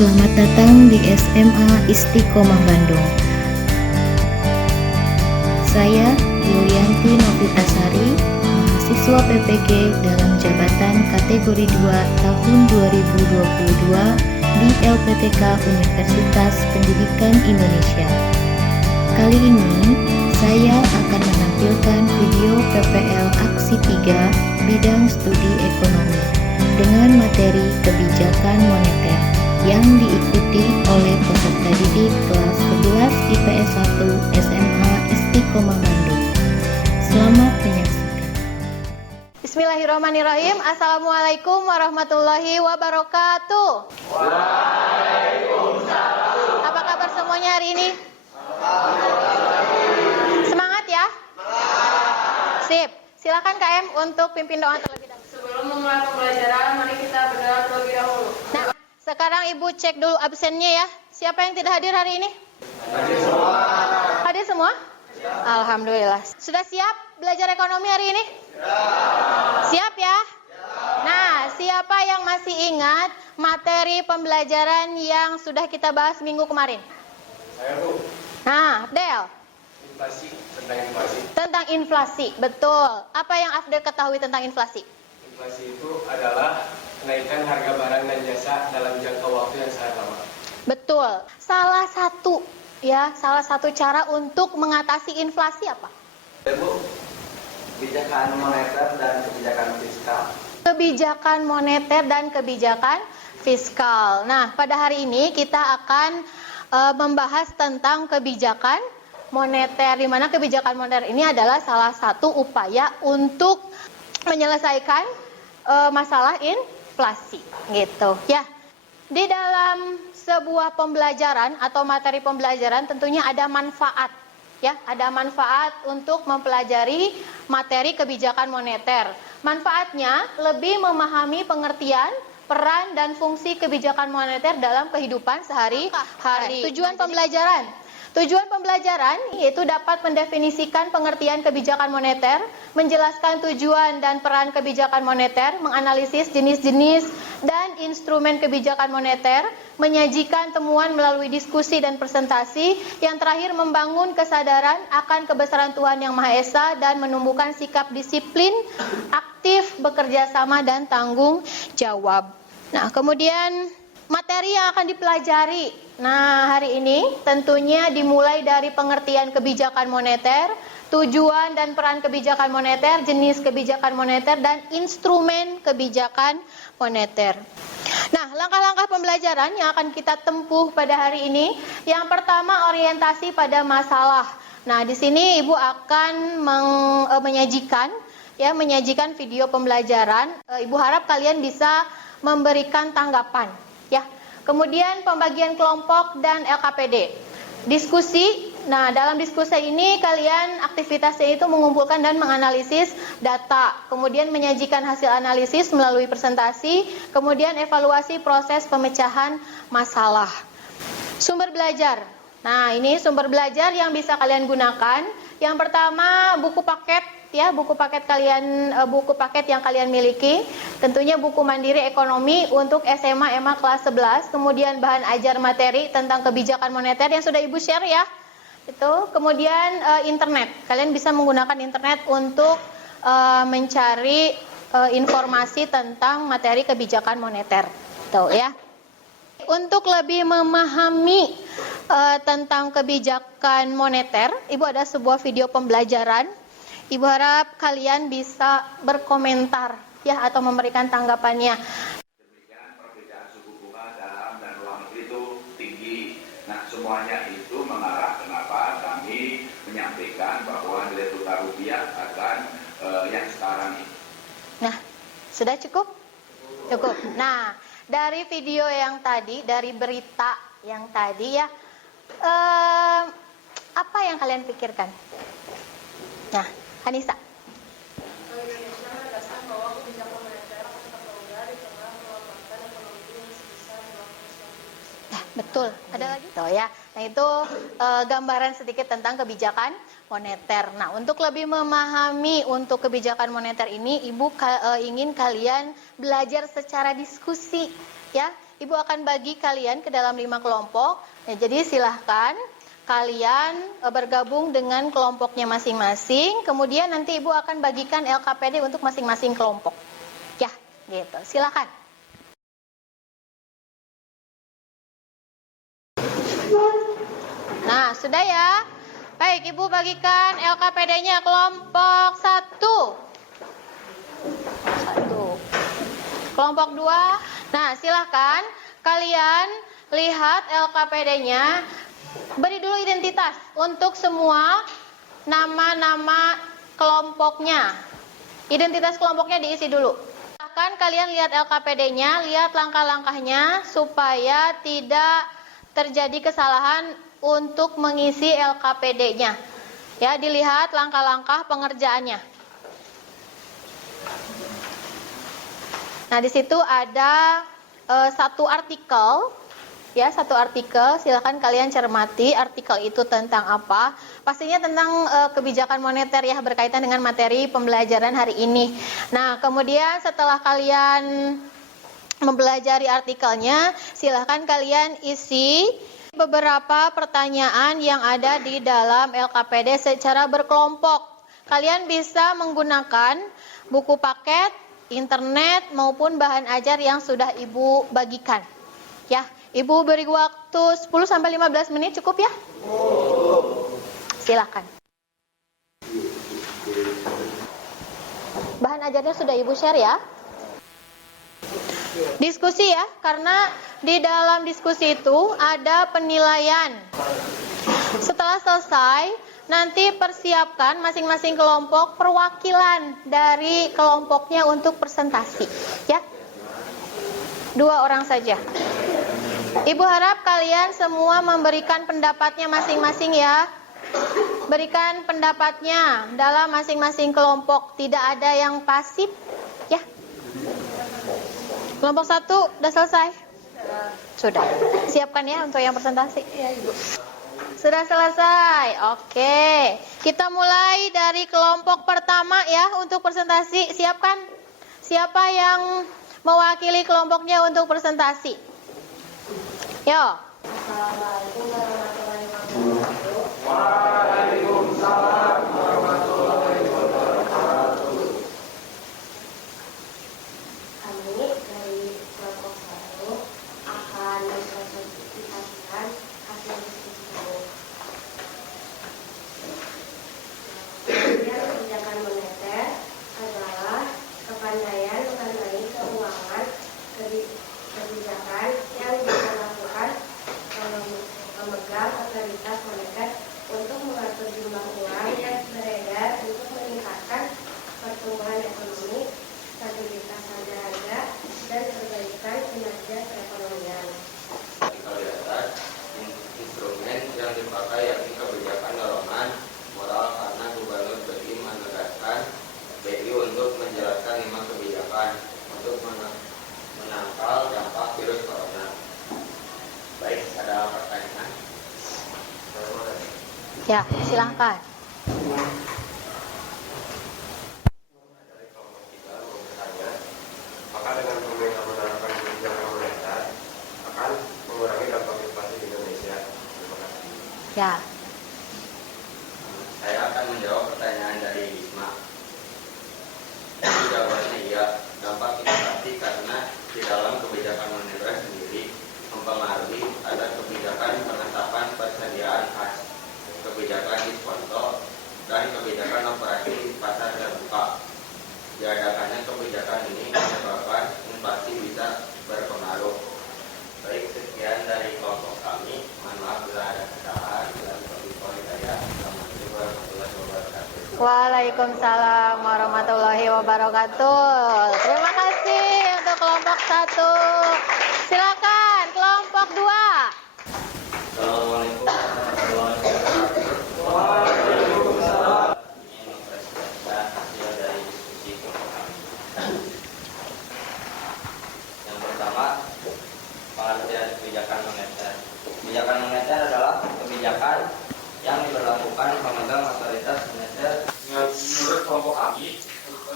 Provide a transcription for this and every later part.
Selamat datang di SMA Istiqomah Bandung. Saya Yulianti Novitasari, mahasiswa PPG dalam jabatan kategori 2 tahun 2022 di LPTK Universitas Pendidikan Indonesia. Kali ini saya akan menampilkan video PPL Aksi 3 bidang studi ekonomi dengan materi kebijakan moneter yang diikuti oleh peserta didik kelas 11 IPS 1 SMA Istiqomah Bandung. Selamat menyaksikan. Bismillahirrahmanirrahim. Assalamualaikum warahmatullahi wabarakatuh. Waalaikumsalam. Apa kabar semuanya hari ini? Semangat ya? Sip. Silakan KM untuk pimpin doa terlebih dahulu. Sebelum memulai pembelajaran, mari kita berdoa terlebih dahulu. Nah, sekarang Ibu cek dulu absennya ya. Siapa yang tidak hadir hari ini? Hadir semua. Hadir semua? Ya. Alhamdulillah. Sudah siap belajar ekonomi hari ini? Ya. Siap ya? Ya. Nah, siapa yang masih ingat materi pembelajaran yang sudah kita bahas minggu kemarin? Saya, Bu. Nah, Del. Tentang inflasi. Tentang inflasi, betul. Apa yang Afdel ketahui tentang inflasi? Inflasi itu adalah kenaikan harga barang dan jasa dalam jangka waktu yang sangat lama. Betul. Salah satu cara untuk mengatasi inflasi apa? Bu, kebijakan moneter dan kebijakan fiskal. Kebijakan moneter dan kebijakan fiskal. Nah, pada hari ini kita akan membahas tentang kebijakan moneter, di mana kebijakan moneter ini adalah salah satu upaya untuk menyelesaikan masalah inflasi, gitu ya. Di dalam sebuah pembelajaran atau materi pembelajaran tentunya ada manfaat, ya, ada manfaat untuk mempelajari materi kebijakan moneter. Manfaatnya lebih memahami pengertian, peran dan fungsi kebijakan moneter dalam kehidupan sehari-hari. Tujuan pembelajaran yaitu dapat mendefinisikan pengertian kebijakan moneter, menjelaskan tujuan dan peran kebijakan moneter, menganalisis jenis-jenis dan instrumen kebijakan moneter, menyajikan temuan melalui diskusi dan presentasi, yang terakhir membangun kesadaran akan kebesaran Tuhan Yang Maha Esa dan menumbuhkan sikap disiplin, aktif, bekerja sama dan tanggung jawab. Nah, kemudian materi yang akan dipelajari. Nah, hari ini tentunya dimulai dari pengertian kebijakan moneter, tujuan dan peran kebijakan moneter, jenis kebijakan moneter, dan instrumen kebijakan moneter. Nah, langkah-langkah pembelajaran yang akan kita tempuh pada hari ini. Yang pertama, orientasi pada masalah. Nah, di sini Ibu akan menyajikan video pembelajaran. Ibu harap kalian bisa memberikan tanggapan. Kemudian pembagian kelompok dan LKPD. Diskusi. Nah, dalam diskusi ini kalian aktivitasnya itu mengumpulkan dan menganalisis data. Kemudian menyajikan hasil analisis melalui presentasi. Kemudian evaluasi proses pemecahan masalah. Sumber belajar. Nah, ini sumber belajar yang bisa kalian gunakan. Yang pertama, buku paket. Ya, buku paket yang kalian miliki, tentunya buku Mandiri Ekonomi untuk SMA MA kelas 11, kemudian bahan ajar materi tentang kebijakan moneter yang sudah Ibu share ya. Itu, kemudian internet. Kalian bisa menggunakan internet untuk mencari informasi tentang materi kebijakan moneter. Tuh ya. Untuk lebih memahami tentang kebijakan moneter, Ibu ada sebuah video pembelajaran. Ibu harap kalian bisa berkomentar ya atau memberikan tanggapannya. Demikian perbedaan suku bunga dalam dan luar negeri itu tinggi. Nah, semuanya itu mengarah kenapa kami menyampaikan bahwa nilai tukar rupiah akan yang sekarang ini. Nah, sudah cukup? Cukup. Nah, dari video yang tadi, dari berita yang tadi ya, apa yang kalian pikirkan? Nah, Anissa. Indonesia menegaskan bahwa kebijakan moneter akan tetap longgar di tengah melambangkan ekonomi yang sebesar 2,9%. Nah, betul. Ada lagi? Tuh ya. Nah, itu gambaran sedikit tentang kebijakan moneter. Nah, untuk lebih memahami untuk kebijakan moneter ini, Ibu ingin kalian belajar secara diskusi, ya. Ibu akan bagi kalian ke dalam 5 kelompok. Ya, jadi silahkan kalian bergabung dengan kelompoknya masing-masing. Kemudian nanti Ibu akan bagikan LKPD untuk masing-masing kelompok. Ya, gitu. Silahkan. Nah, sudah ya. Baik, Ibu bagikan LKPD-nya kelompok 1. Kelompok 2. Nah, silahkan kalian lihat LKPD-nya. Beri dulu identitas untuk semua nama-nama kelompoknya. Identitas kelompoknya diisi dulu. Silahkan kalian lihat LKPD-nya, lihat langkah-langkahnya supaya tidak terjadi kesalahan untuk mengisi LKPD-nya. Ya, dilihat langkah-langkah pengerjaannya. Nah, di situ ada satu artikel, ya, satu artikel. Silakan kalian cermati artikel itu tentang apa. Pastinya tentang kebijakan moneter ya, berkaitan dengan materi pembelajaran hari ini. Nah, kemudian setelah kalian mempelajari artikelnya, silakan kalian isi beberapa pertanyaan yang ada di dalam LKPD secara berkelompok. Kalian bisa menggunakan buku paket, internet, maupun bahan ajar yang sudah Ibu bagikan. Ya, Ibu beri waktu 10-15 menit cukup ya? Silakan. Bahan ajarnya sudah Ibu share ya? Diskusi ya, karena di dalam diskusi itu ada penilaian. Setelah selesai, nanti persiapkan masing-masing kelompok perwakilan dari kelompoknya untuk presentasi, ya. 2 orang saja. Ibu harap kalian semua memberikan pendapatnya masing-masing ya. Berikan pendapatnya dalam masing-masing kelompok, tidak ada yang pasif, ya. Kelompok 1 udah selesai? Sudah. Siapkan ya untuk yang presentasi. Ya, Ibu. Sudah selesai. Oke. Kita mulai dari kelompok pertama ya untuk presentasi. Siapkan. Siapa yang mewakili kelompoknya untuk presentasi? Yo. Assalamualaikum warahmatullahi wabarakatuh. Waalaikumsalam warahmatullahi wabarakatuh. Kami dari kelompok 1 akan mempresentasikan hasil diskusi kami. Kemudian kebijakan moneter adalah kepandaian mengenai keuangan kebijakan yang dilakukan pemegang otoritas moneter untuk mengatur jumlah uang yang beredar untuk meningkatkan pertumbuhan ekonomi, stabilitas harga, dan perbaikan kinerja perekonomian. Kita lihat instrumen yang dipakai yakni kebijakan dorongan moral karena Gubernur BI menegaskan BI untuk menjelaskan 5 kebijakan untuk menangkal dampak virus corona. Baik, ada pertanyaan? Ya, silahkan. Dari kelompok 3 saja. Maka dengan pemerintah menerapkan kebijakan moneter akan mengurangi dampak inflasi di Indonesia. Terima kasih. Ya. Saya akan menjawab pertanyaan dari Isma. Jawabannya iya, dampak inflasi karena di dalam kebijakan moneter sendiri mempengaruhi ada kebijakan penetapan persediaan khas, kebijakan diskonto, dan kebijakan operasi pasar terbuka. Diadakannya kebijakan ini menyebabkan inflasi bisa berpengaruh. Baik, sekian dari kelompok kami. Mohon maaf bila ada kesalahan dan kebimbangan saya. Assalamualaikum warahmatullahi wabarakatuh. Waalaikumsalam warahmatullahi wabarakatuh. Terima kasih untuk kelompok 1. Silakan kelompok 2. Assalamualaikum warahmatullahi wabarakatuh. Waalaikumsalam. Ingin mempresentasikan hasil dari diskusi kelompok kami. Yang pertama, pengertian kebijakan moneter. Kebijakan moneter adalah kebijakan yang diberlakukan pemegang otoritas moneter. Menurut kelompok kami,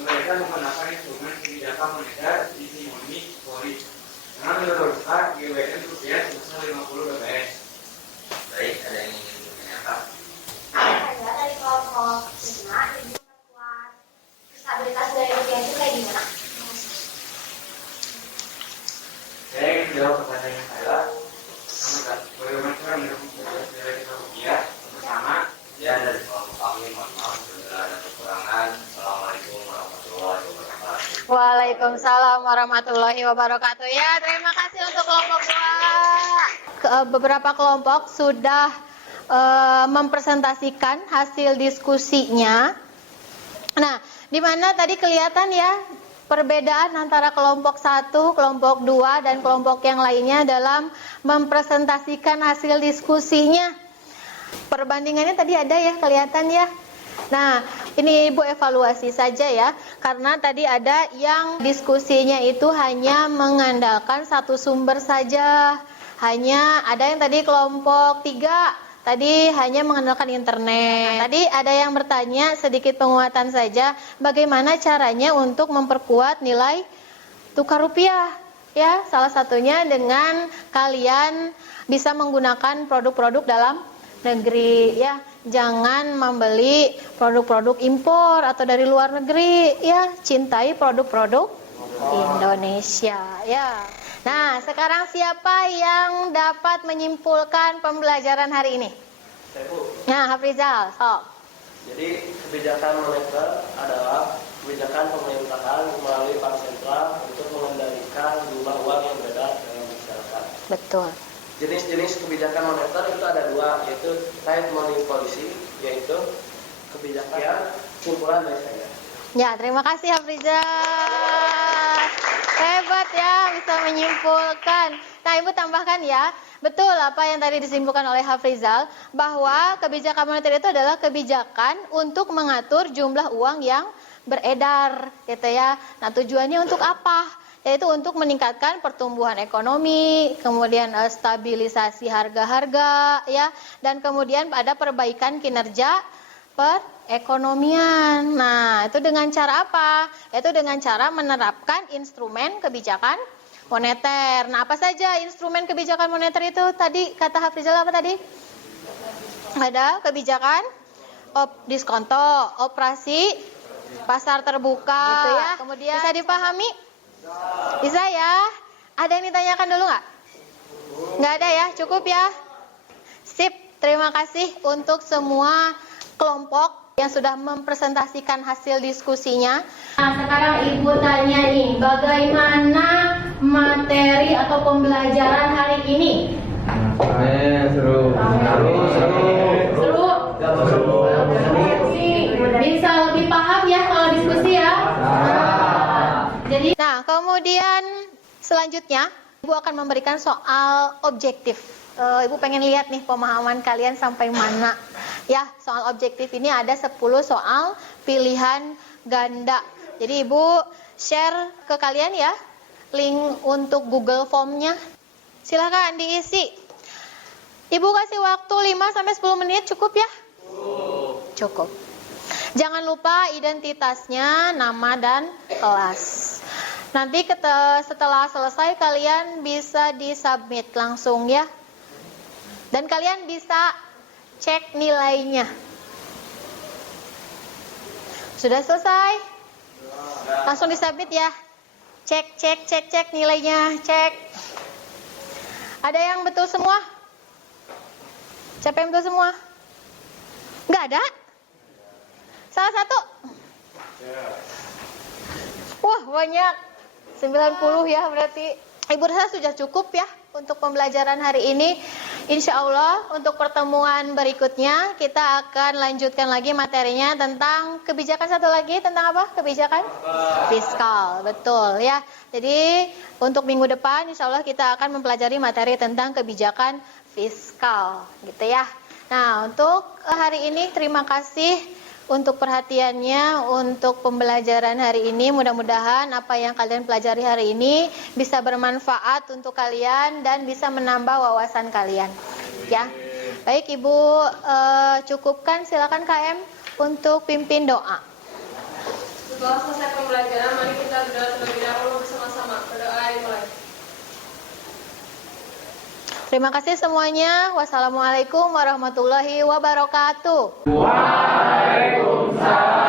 mereka menggunakan instrumen kebijakan moneter disimoni polri. Karena menurut Ustaz, GWN rupiah sebesar 50 BPS. Baik, ada yang ingin ditanyakan? Saya dari kelompok 5 ibu memperkuat stabilitas nilai rupiah itu kayak gimana? Saya ingin menjawab pertanyaan saya. Bagaimana cara menurut nilai tukar rupiah? Pertama, dan dari kelompok kami, mohon maaf bila ada kekurangan. Assalamualaikum warahmatullahi wabarakatuh. Waalaikumsalam warahmatullahi wabarakatuh. Ya, terima kasih untuk kelompok 2. Beberapa kelompok sudah mempresentasikan hasil diskusinya. Nah, di mana tadi kelihatan ya perbedaan antara kelompok 1, kelompok 2, dan kelompok yang lainnya dalam mempresentasikan hasil diskusinya. Perbandingannya tadi ada ya, kelihatan ya. Nah, ini Ibu evaluasi saja ya, karena tadi ada yang diskusinya itu hanya mengandalkan satu sumber saja. Hanya ada yang tadi kelompok 3, tadi hanya mengandalkan internet. Nah, tadi ada yang bertanya sedikit penguatan saja, bagaimana caranya untuk memperkuat nilai tukar rupiah? Ya, salah satunya dengan kalian bisa menggunakan produk-produk dalam negeri ya. Jangan membeli produk-produk impor atau dari luar negeri ya, cintai produk-produk Indonesia ya. Nah, sekarang siapa yang dapat menyimpulkan pembelajaran hari ini? Saya, Bu. Nah, Hafrizal, sok. Jadi kebijakan moneter adalah kebijakan pemerintahan melalui bank sentral untuk mengendalikan jumlah uang yang beredar dalam masyarakat. Betul. Jenis-jenis kebijakan moneter itu ada 2, yaitu tight money policy, yaitu kebijakan kumpulan dari saya. Ya, terima kasih Hafrizal. Hebat ya, bisa menyimpulkan. Nah, Ibu tambahkan ya, betul apa yang tadi disimpulkan oleh Hafrizal, bahwa kebijakan moneter itu adalah kebijakan untuk mengatur jumlah uang yang beredar, gitu ya. Nah, tujuannya untuk apa? Yaitu untuk meningkatkan pertumbuhan ekonomi, kemudian stabilisasi harga-harga, ya, dan kemudian ada perbaikan kinerja perekonomian. Nah, itu dengan cara apa? Yaitu dengan cara menerapkan instrumen kebijakan moneter. Nah, apa saja instrumen kebijakan moneter itu? Tadi kata Hafrizal apa tadi? Ada kebijakan diskonto, operasi pasar terbuka, gitu ya. Kemudian bisa dipahami? Bisa ya? Ada yang ditanyakan dulu nggak? Nggak ada ya? Cukup ya? Sip, terima kasih untuk semua kelompok yang sudah mempresentasikan hasil diskusinya. Nah, sekarang Ibu tanya nih, bagaimana materi atau pembelajaran hari ini? Seru. Bisa lebih paham ya kalau diskusi ya? Jadi, nah kemudian selanjutnya Ibu akan memberikan soal objektif. Ibu pengen lihat nih pemahaman kalian sampai mana. Ya, soal objektif ini ada 10 soal pilihan ganda. Jadi Ibu share ke kalian ya link untuk Google Form-nya. Silakan diisi. Ibu kasih waktu 5-10 menit, cukup ya? Cukup. Jangan lupa identitasnya, nama dan kelas. Nanti setelah selesai kalian bisa disubmit langsung ya. Dan kalian bisa cek nilainya. Sudah selesai? Langsung disubmit ya. Cek nilainya, cek. Ada yang betul semua? Siapa yang betul semua? Nggak ada? Salah satu? Wah, banyak. 90 ya berarti. Ibu rasa sudah cukup ya untuk pembelajaran hari ini. Insya Allah untuk pertemuan berikutnya kita akan lanjutkan lagi materinya tentang kebijakan satu lagi. Tentang apa? Kebijakan fiskal. Betul ya. Jadi untuk minggu depan insya Allah kita akan mempelajari materi tentang kebijakan fiskal. Gitu ya. Nah, untuk hari ini terima kasih untuk perhatiannya, untuk pembelajaran hari ini. Mudah-mudahan apa yang kalian pelajari hari ini bisa bermanfaat untuk kalian dan bisa menambah wawasan kalian. Ya, baik Ibu, cukupkan. Silakan KM untuk pimpin doa. Setelah selesai pembelajaran, mari kita berdoa terlebih dahulu bersama-sama. Berdoa dimulai. Terima kasih semuanya. Wassalamualaikum warahmatullahi wabarakatuh. Waalaikumsalam.